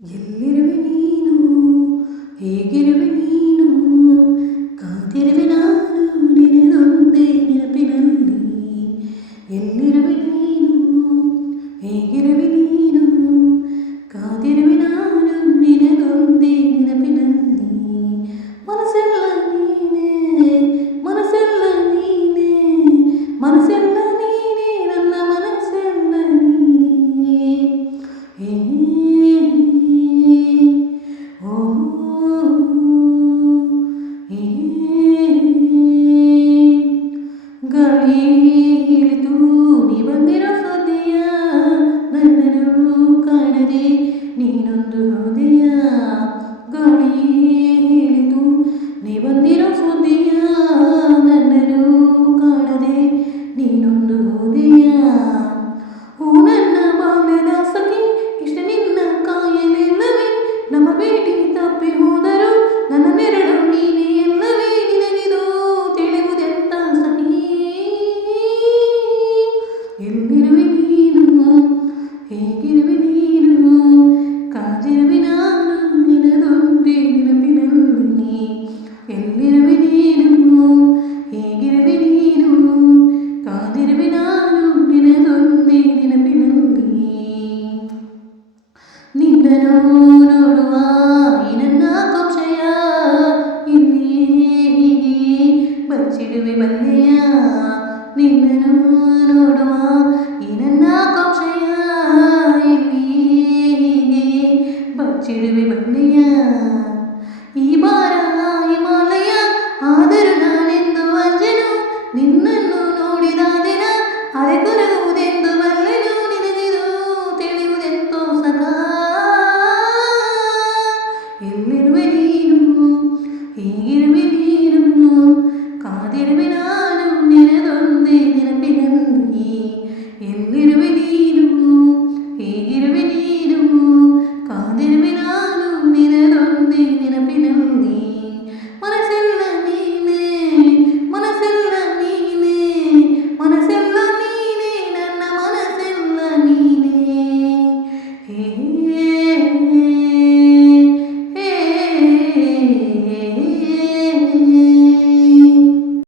ಎಲ್ಲಿರುವೆ ನೀನು ಹೇಗಿರುವೆ ನೀನು ಕಾದಿರುವೆ ನಾನು ನಿನದೊಂದೇ ನೆನಪಿನಲ್ಲಿ ಎಲ್ಲಿರುವೆ ನೀನು ಹೇಗಿರು न्दनो കാതിരുമിനീരുന്നു കാതിരുമിനാ